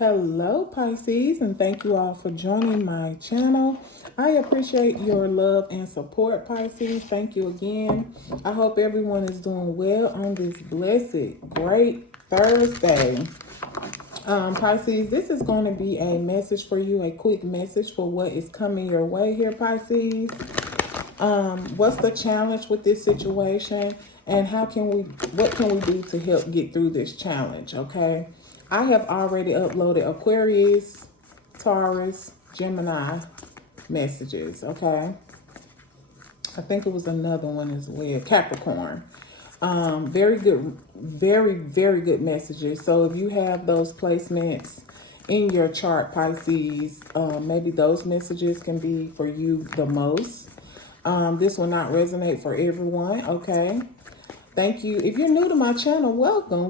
Hello Pisces, and thank you all for joining my channel. I appreciate your love and support, Pisces. Thank you again. I hope everyone is doing well on this blessed, great Thursday. Pisces, this is going to be a message for you, a quick message for what is coming your way here, Pisces. What's the challenge with this situation, and what can we do to help get through this challenge? Okay, I have already uploaded Aquarius, Taurus, Gemini messages. Okay, I think it was another one as well, Capricorn. Very good, very good messages. So if you have those placements in your chart, Pisces, maybe those messages can be for you the most. This will not resonate for everyone. Okay, thank you. If you're new to my channel, welcome,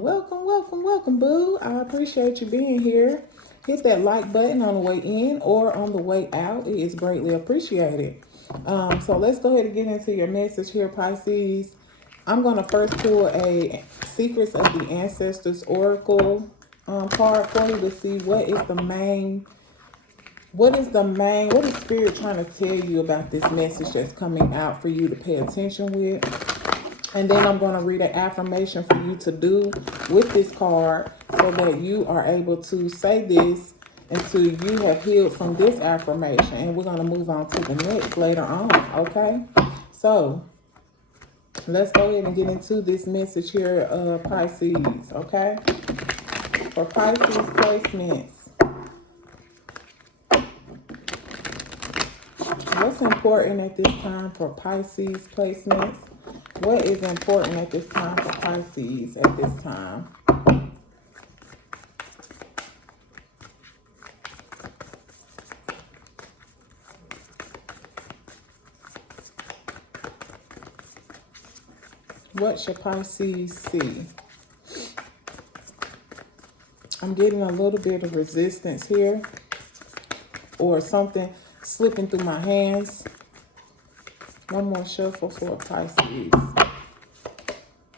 boo. I appreciate you being here. Hit that like button on the way in or on the way out. It is greatly appreciated. So let's go ahead and get into your message here, Pisces. I'm going to first pull a Secrets of the Ancestors Oracle card for you to see what is Spirit trying to tell you about this message that's coming out for you to pay attention with. And then I'm going to read an affirmation for you to do with this card so that you are able to say this until you have healed from this affirmation. And we're going to move on to the next later on, okay? So let's go ahead and get into this message here, Pisces, okay? For Pisces placements, what's important at this time for Pisces placements? What is important at this time for Pisces at this time? What should Pisces see? I'm getting a little bit of resistance here, or something slipping through my hands. One more shuffle for Pisces.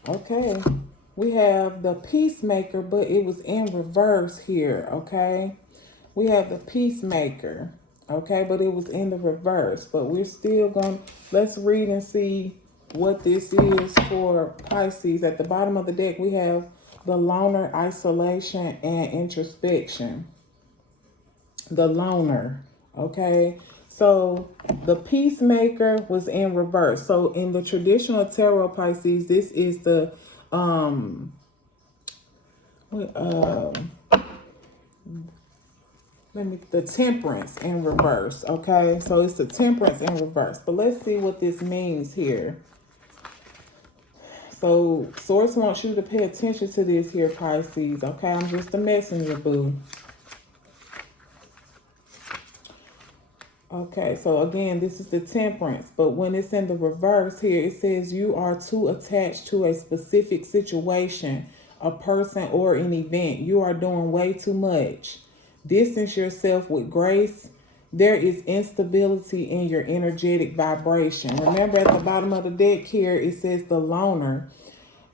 Okay, we have the Peacemaker, but it was in reverse here, okay? We have the Peacemaker, okay, but it was in the reverse. But we're still going to, let's read and see what this is for Pisces. At the bottom of the deck, we have the Loner, Isolation, and Introspection. The Loner, okay? So the Peacemaker was in reverse. So in the traditional tarot, Pisces, this is the the Temperance in reverse, okay? So it's the Temperance in reverse. But let's see what this means here. So Source wants you to pay attention to this here, Pisces, okay? I'm just a messenger, boo. Okay, so again, this is the Temperance, but when it's in the reverse here, it says you are too attached to a specific situation, a person, or an event. You are doing way too much. Distance yourself with grace. There is instability in your energetic vibration. Remember, at the bottom of the deck here, it says the Loner.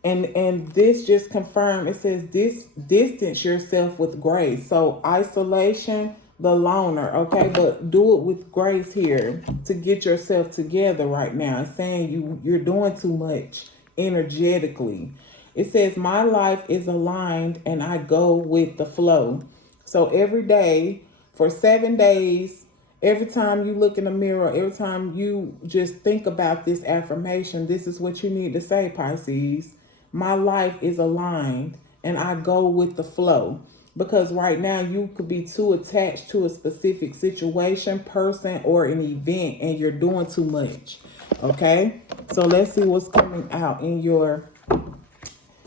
And this just confirmed, it says distance yourself with grace. So isolation, the Loner, okay? But do it with grace here to get yourself together right now. It's saying you're doing too much energetically. It says, my life is aligned and I go with the flow. So every day for 7 days, every time you look in the mirror, every time you just think about this affirmation, this is what you need to say, Pisces. My life is aligned and I go with the flow. Because right now you could be too attached to a specific situation, person, or an event, and you're doing too much. Okay? So let's see what's coming out in your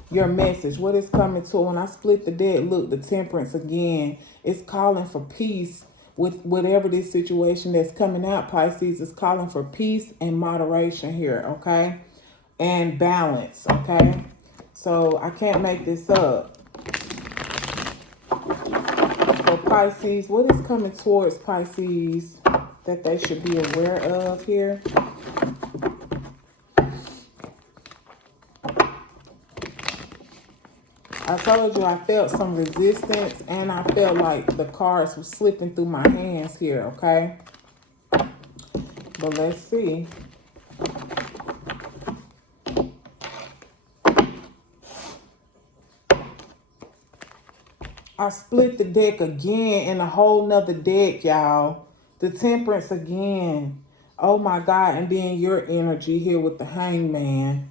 message. What is coming to, when I split the deck, look, the Temperance again. It's calling for peace with whatever this situation that's coming out. Pisces is calling for peace and moderation here, okay? And balance, okay? So I can't make this up. For Pisces, what is coming towards Pisces that they should be aware of here? I told you I felt some resistance, and I felt like the cards were slipping through my hands here, okay? But let's see. I split the deck again in a whole nother deck, y'all. The Temperance again. Oh my God. And then your energy here with the Hangman.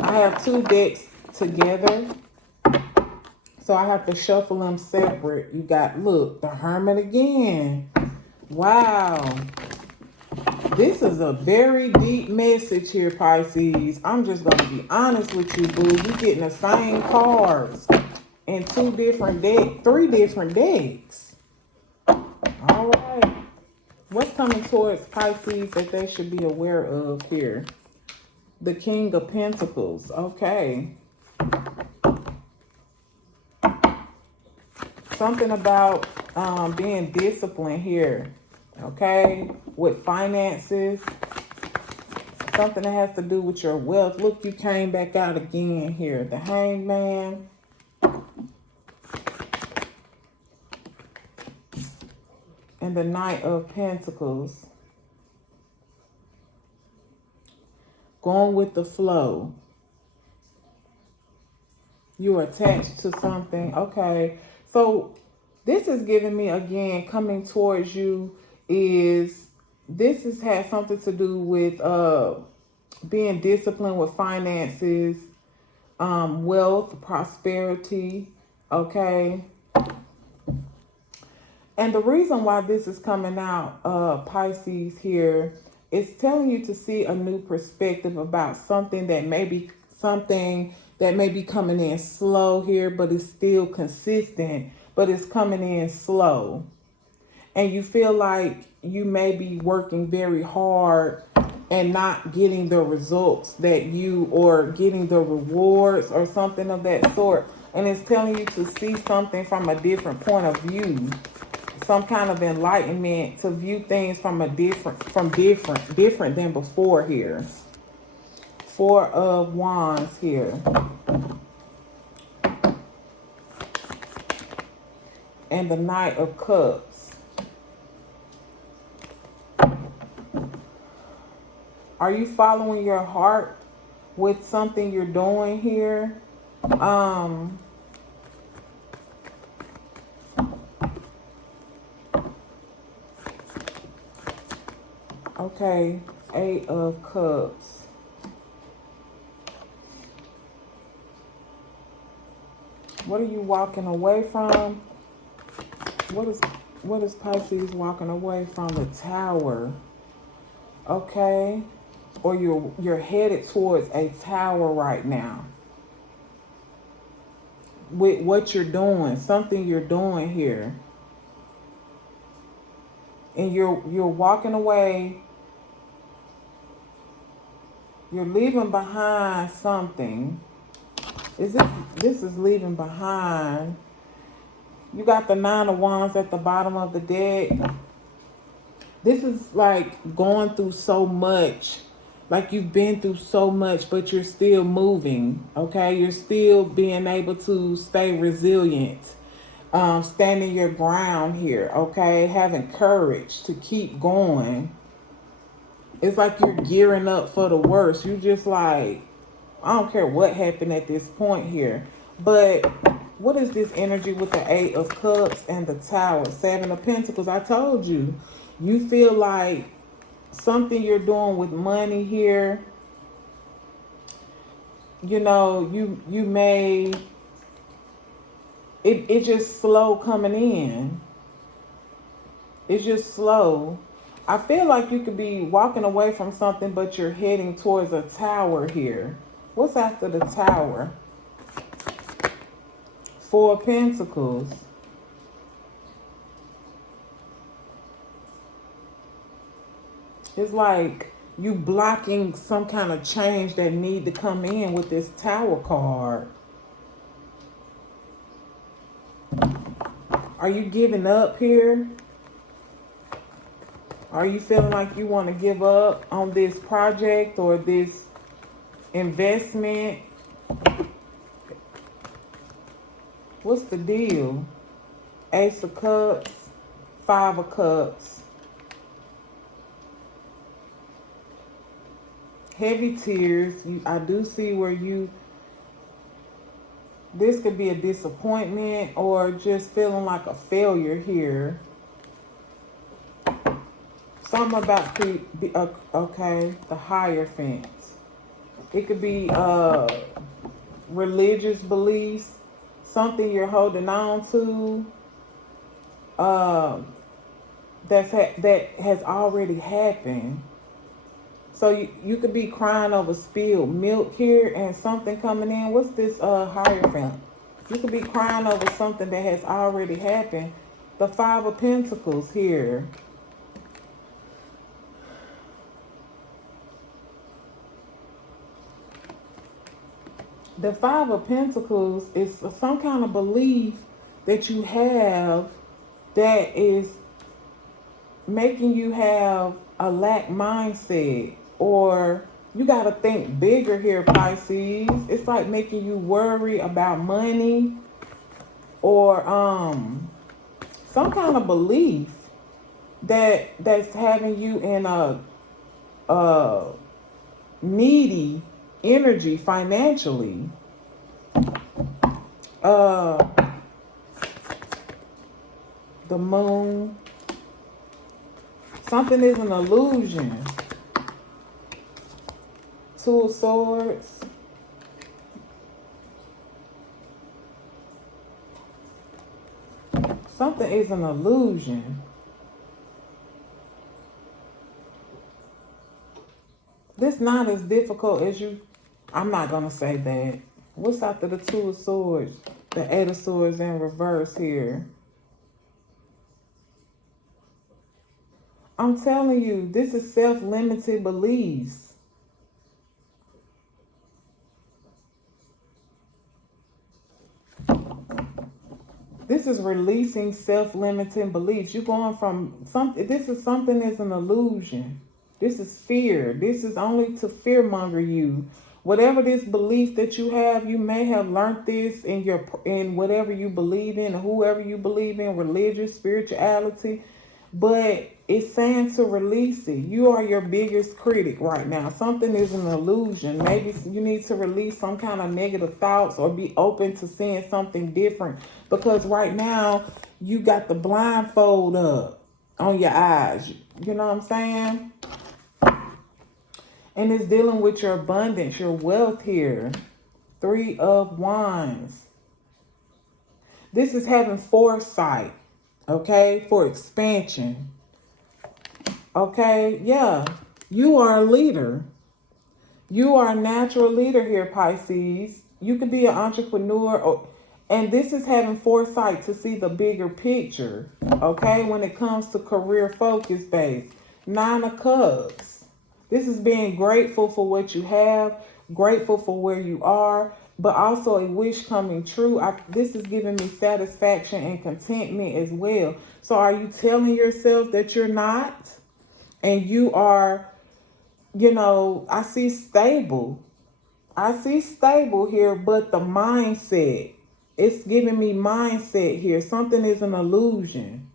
I have two decks together, so I have to shuffle them separate. You got, look, the Hermit again. Wow. This is a very deep message here, Pisces. I'm just going to be honest with you, boo. You're getting the same cards in three different decks. All right. What's coming towards Pisces that they should be aware of here? The King of Pentacles. Okay. Something about being disciplined here. Okay. With finances. Something that has to do with your wealth. Look, you came back out again here. The Hangman. And the Knight of Pentacles. Going with the flow. You're attached to something. Okay. So this is giving me, again, coming towards you is, this has had something to do with being disciplined with finances, wealth, prosperity. Okay. And the reason why this is coming out, Pisces here, is telling you to see a new perspective about something that may be coming in slow here, but it's still consistent, but it's coming in slow. And you feel like you may be working very hard and not getting the results that or getting the rewards or something of that sort. And it's telling you to see something from a different point of view. Some kind of enlightenment to view things from different than before here. Four of Wands here. And the Knight of Cups. Are you following your heart with something you're doing here? Okay, Eight of Cups. What are you walking away from? What is Pisces walking away from? The Tower. Okay. Or you're headed towards a tower right now. With what you're doing, something you're doing here. And you're walking away. You're leaving behind something. This is leaving behind. You got the Nine of Wands at the bottom of the deck. This is like going through so much. Like you've been through so much, but you're still moving. Okay? You're still being able to stay resilient. Standing your ground here. Okay? Having courage to keep going. It's like you're gearing up for the worst. You just like, I don't care what happened at this point here. But what is this energy with the Eight of Cups and the Tower? Seven of Pentacles. I told you. You feel like something you're doing with money here. You know, you may... It's just slow coming in. It's just slow. I feel like you could be walking away from something, but you're heading towards a tower here. What's after the Tower? Four of Pentacles. It's like you blocking some kind of change that need to come in with this Tower card. Are you giving up here? Are you feeling like you want to give up on this project or this investment? What's the deal? Ace of Cups, Five of Cups. Heavy tears. I do see where this could be a disappointment or just feeling like a failure here. Something about okay, the Hierophant. It could be religious beliefs, something you're holding on to, that has already happened. So you could be crying over spilled milk here and something coming in. What's this Hierophant? You could be crying over something that has already happened. The Five of Pentacles here. The Five of Pentacles is some kind of belief that you have that is making you have a lack mindset, or you got to think bigger here, Pisces. It's like making you worry about money, or some kind of belief that's having you in a needy energy financially. The Moon. Something is an illusion. Two of Swords. Something is an illusion. This not as difficult as you... I'm not going to say that. What's after the Two of Swords? The Eight of Swords in reverse here. I'm telling you, this is self-limited beliefs. This is releasing self-limiting beliefs. You're going from something. This is something is an illusion. This is fear. This is only to fearmonger you. Whatever this belief that you have, you may have learned this in whatever you believe in, or whoever you believe in, religious, spirituality. But it's saying to release it. You are your biggest critic right now. Something is an illusion. Maybe you need to release some kind of negative thoughts or be open to seeing something different. Because right now, you got the blindfold up on your eyes. You know what I'm saying? And it's dealing with your abundance, your wealth here. Three of Wands. This is having foresight, okay, for expansion. Okay, yeah, you are a leader. You are a natural leader here, Pisces. You could be an entrepreneur, and this is having foresight to see the bigger picture, okay, when it comes to career focus base. Nine of Cups. This is being grateful for what you have, grateful for where you are, but also a wish coming true. This is giving me satisfaction and contentment as well. So are you telling yourself that you're not? And you are, I see stable. I see stable here, but the mindset, it's giving me mindset here. Something is an illusion.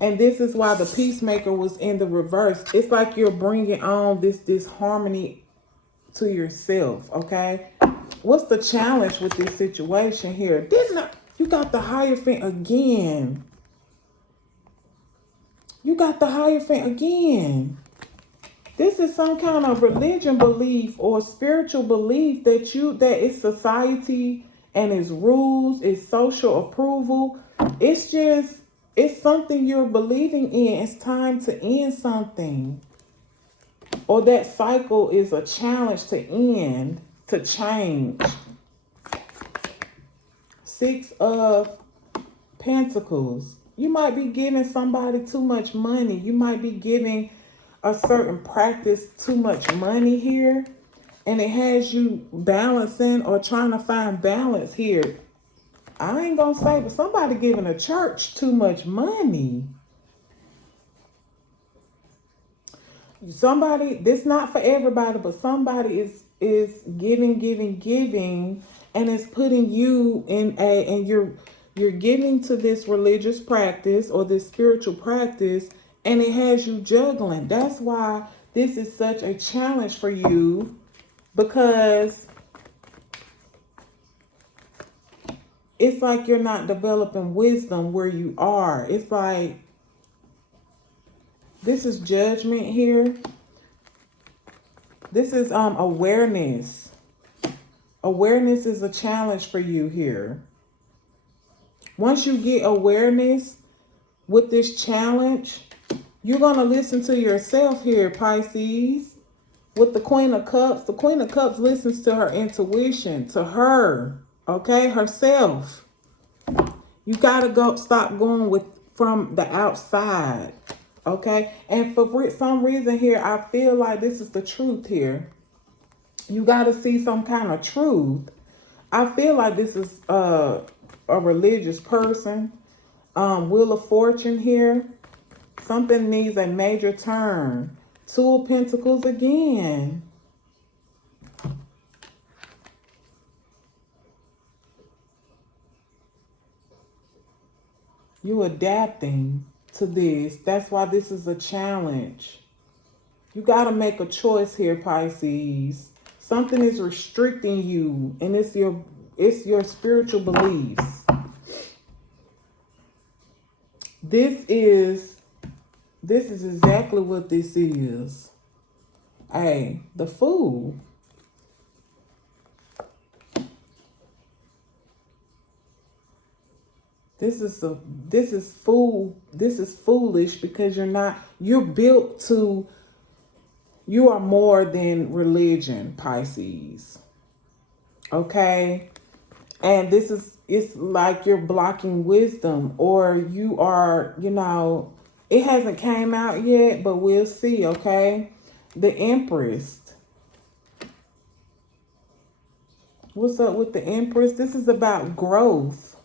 And this is why the Peacemaker was in the reverse. It's like you're bringing on this harmony to yourself, okay? What's the challenge with this situation here? You got the Hierophant again. You got the Hierophant again. This is some kind of religion belief or spiritual belief that it's society and its rules, its social approval. It's something you're believing in. It's time to end something. Or that cycle is a challenge to end, to change. Six of Pentacles. You might be giving somebody too much money. You might be giving a certain practice too much money here. And it has you balancing or trying to find balance here. I ain't gonna say, but somebody giving a church too much money. Somebody, this not for everybody, but somebody is giving, And it's putting you in and you're getting to this religious practice or this spiritual practice, and it has you juggling. That's why this is such a challenge for you, because it's like you're not developing wisdom where you are. It's like this is judgment here. This is awareness. Awareness is a challenge for you here. Once you get awareness with this challenge, you're going to listen to yourself here, Pisces. With the Queen of Cups, the Queen of Cups listens to her intuition, to her, okay, herself. You got to stop going from the outside, okay? And for some reason here, I feel like this is the truth here. You got to see some kind of truth. I feel like this is a religious person. Wheel of Fortune here. Something needs a major turn. Two of Pentacles again. You adapting to this. That's why this is a challenge. You got to make a choice here, Pisces. Something is restricting you, and it's your spiritual beliefs. This is exactly what this is. Hey, the Fool. This is foolish, because you're built to, you are more than religion, Pisces. Okay? And it's like you're blocking wisdom, or you are, it hasn't came out yet, but we'll see, okay? The Empress. What's up with the Empress? This is about growth,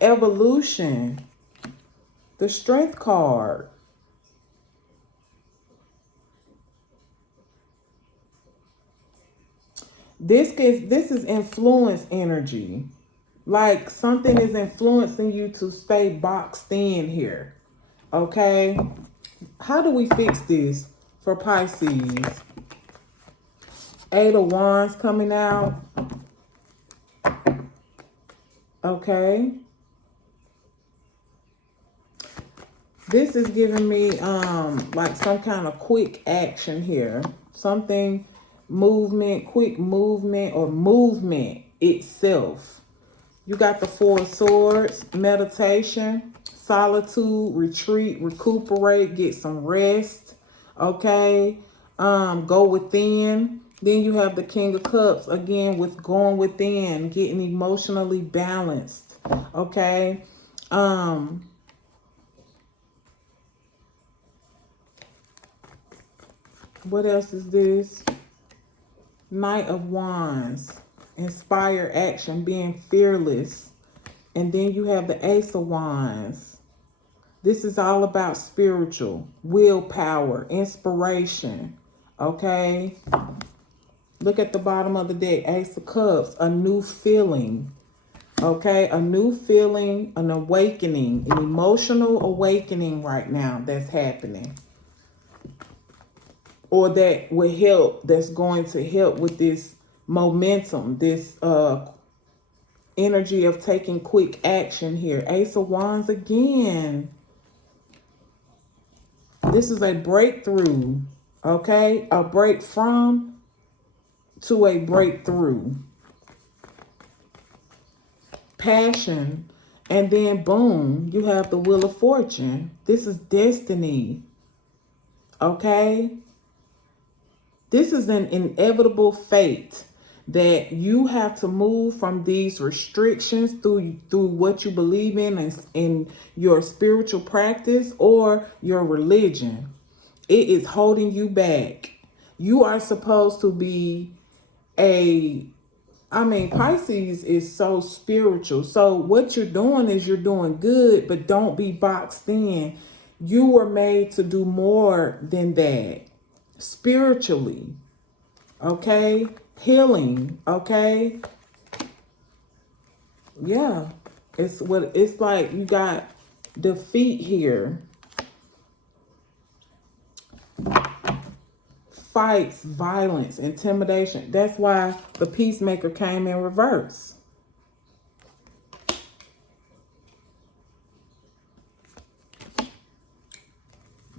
evolution. The Strength card. This is influence energy. Like something is influencing you to stay boxed in here. Okay? How do we fix this for Pisces? Eight of Wands coming out. Okay. This is giving me like some kind of quick action here. Something quick movement, or movement itself. You got the Four of Swords, meditation, solitude, retreat, recuperate, get some rest. Okay. Go within. Then you have the King of Cups, again, with going within, getting emotionally balanced. Okay. What else is this? Knight of Wands. Inspire action, being fearless. And then you have the Ace of Wands. This is all about spiritual, willpower, inspiration. Okay? Look at the bottom of the deck. Ace of Cups. A new feeling. Okay? A new feeling, an awakening, an emotional awakening right now that's happening. Or that will help, that's going to help with this momentum, this energy of taking quick action here. Ace of Wands again. This is a breakthrough, okay? A break from to a breakthrough. Passion. And then boom, you have the Wheel of Fortune. This is destiny, okay? This is an inevitable fate that you have to move from these restrictions through what you believe in your spiritual practice or your religion. It is holding you back. You are supposed to be Pisces is so spiritual. So what you're doing is you're doing good, but don't be boxed in. You were made to do more than that. Spiritually, okay? Healing, okay? Yeah. It's like you got defeat here. Fights, violence, intimidation. That's why the peacemaker came in reverse.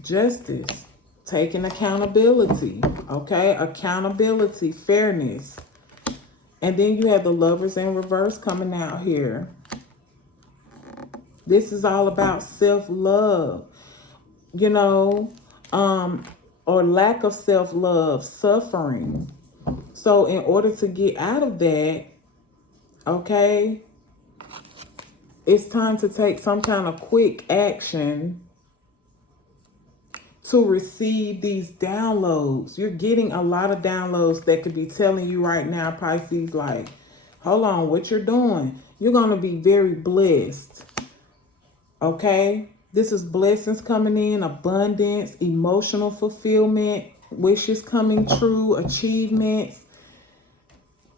Justice, taking accountability, okay? Accountability, fairness. And then you have the lovers in reverse coming out here. This is all about self-love, you know, or lack of self-love, suffering. So in order to get out of that, okay, it's time to take some kind of quick action to receive these downloads. You're getting a lot of downloads that could be telling you right now, Pisces, like, hold on, what you're doing. You're going to be very blessed. Okay? This is blessings coming in, abundance, emotional fulfillment, wishes coming true, achievements.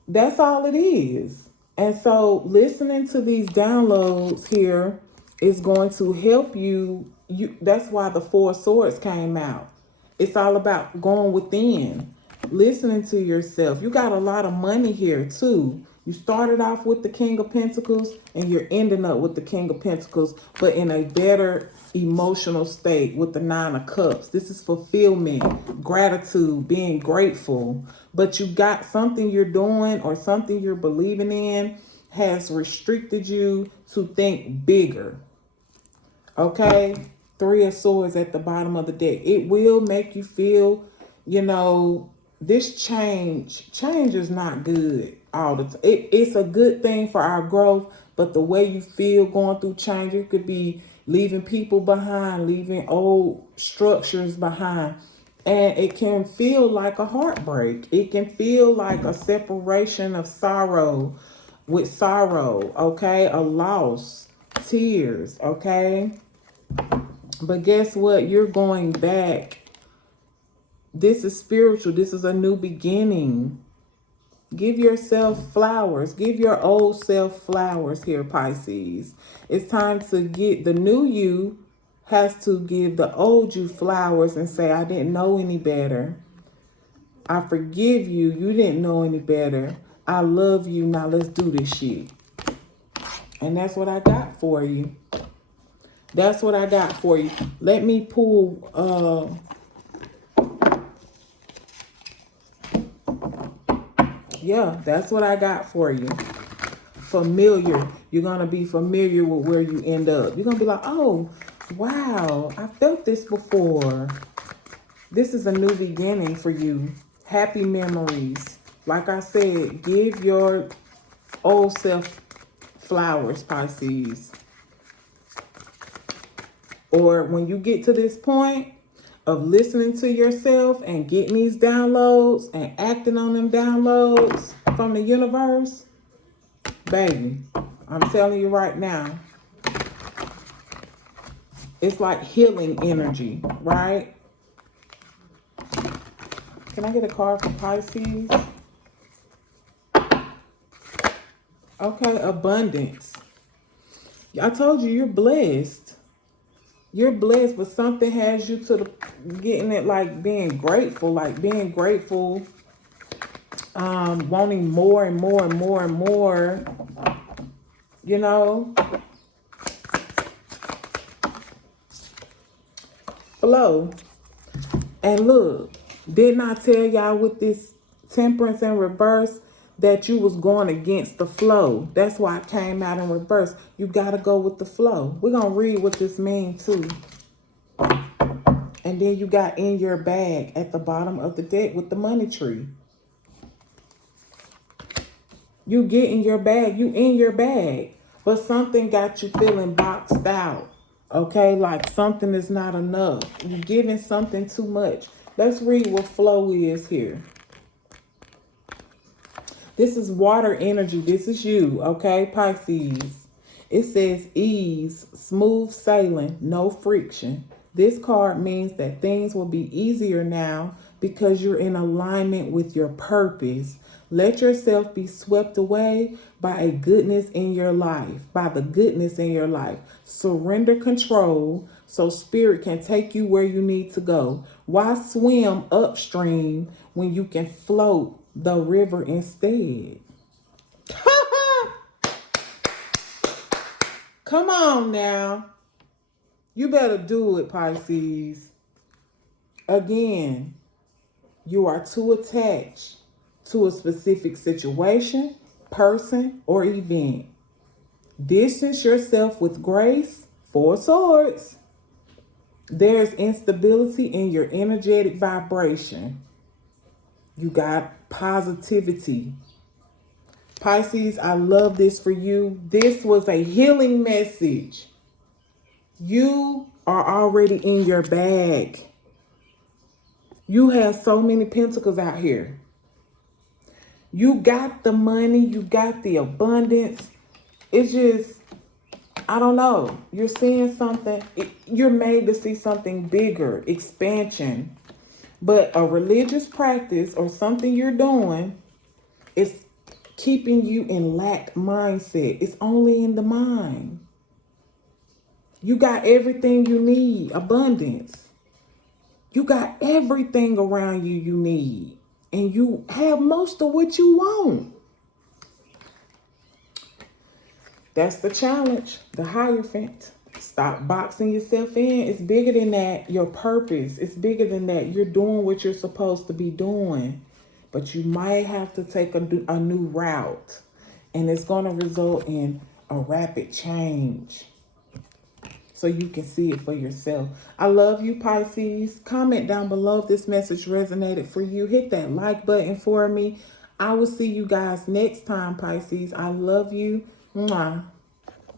That's all it is. And so listening to these downloads here is going to help you. That's why the Four of Swords came out. It's all about going within, listening to yourself. You got a lot of money here too. You started off with the King of Pentacles and you're ending up with the King of Pentacles, but in a better emotional state with the Nine of Cups. This is fulfillment, gratitude, being grateful. But you got something you're doing or something you're believing in has restricted you to think bigger. Okay? Three of Swords at the bottom of the deck. It will make you feel, you know, this change is not good all the time. It's a good thing for our growth, but the way you feel going through change, it could be leaving people behind, leaving old structures behind. And it can feel like a heartbreak. It can feel like a separation of sorrow with sorrow, okay? A loss, tears, okay? But guess what? You're going back. This is spiritual. This is a new beginning. Give yourself flowers. Give your old self flowers here, Pisces. It's time to get the new you has to give the old you flowers and say, I didn't know any better. I forgive you. You didn't know any better. I love you. Now let's do this shit. And that's what I got for you. That's what I got for you. Let me pull yeah, that's what I got for you. Familiar. You're going to be familiar with where you end up. You're going to be like, oh, wow, I felt this before. This is a new beginning for you. Happy memories. Like I said, give your old self flowers, Pisces. Or when you get to this point of listening to yourself and getting these downloads and acting on them downloads from the universe, baby, I'm telling you right now, it's like healing energy, right? Can I get a card for Pisces? Okay, abundance. I told you you're blessed. You're blessed, but something has you to the getting it like being grateful, wanting more and more and more and more, you know. Flow. And look, didn't I tell y'all with this temperance in reverse that you was going against the flow? That's why it came out in reverse. You got to go with the flow. We're going to read what this means too. And then you got in your bag at the bottom of the deck with the money tree. You get in your bag. You in your bag. But something got you feeling boxed out. Okay? Like something is not enough. You're giving something too much. Let's read what flow is here. This is water energy. This is you. Okay? Pisces. It says ease, smooth sailing, no friction. This card means that things will be easier now because you're in alignment with your purpose. Let yourself be swept away by a goodness in your life, by the goodness in your life. Surrender control so spirit can take you where you need to go. Why swim upstream when you can float the river instead? Come on now. You better do it, Pisces. Again, you are too attached to a specific situation, person, or event. Distance yourself with grace. Four swords. There's instability in your energetic vibration. You got positivity. Pisces, I love this for you. This was a healing message. You are already in your bag. You have so many pentacles out here. You got the money. You got the abundance. It's just, I don't know. You're seeing something. You're made to see something bigger, expansion. But a religious practice or something you're doing is keeping you in lack mindset. It's only in the mind. You got everything you need, abundance. You got everything around you need. And you have most of what you want. That's the challenge, the Hierophant. Stop boxing yourself in. It's bigger than that. Your purpose, it's bigger than that. You're doing what you're supposed to be doing. But you might have to take a new route. And it's going to result in a rapid change. So you can see it for yourself. I love you, Pisces. Comment down below if this message resonated for you. Hit that like button for me. I will see you guys next time, Pisces. I love you. Mwah.